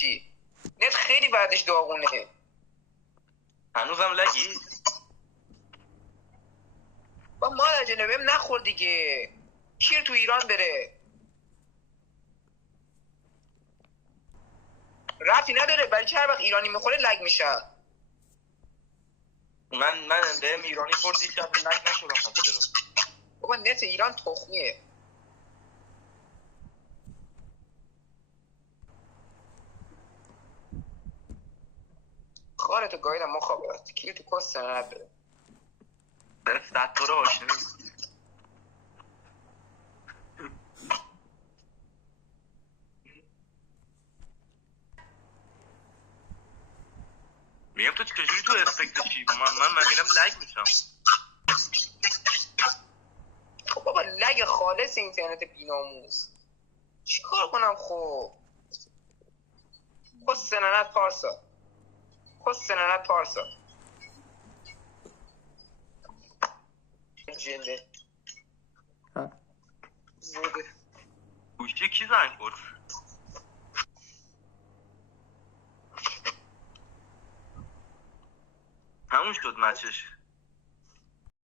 چی؟ نت خیلی بعدش داغونه. هنوزم لگی؟ با مادر جنبه نخور دیگه. کیر تو ایران بره. رفتی نداره، برای چه هر وقت ایرانی میخوره لگ میشه؟ من بهم ایرانی خورد دیگه لگ نشدم. چرا؟ بابا نت ایران تخمیه. خارتو گاهیدم مخابرات. کیر تو کست سنت بره. داره ستاره آشنی. میگم تو چجوری تو افکت چی؟ من میرم لگ میشم. خب بابا لگ خالص اینترنت بیناموس. چیکار کنم خب؟ کست سنت پارسا. کست سنت پارسا. جنده زوده. گوشی کی زنگ خورد؟ همون شد مچش.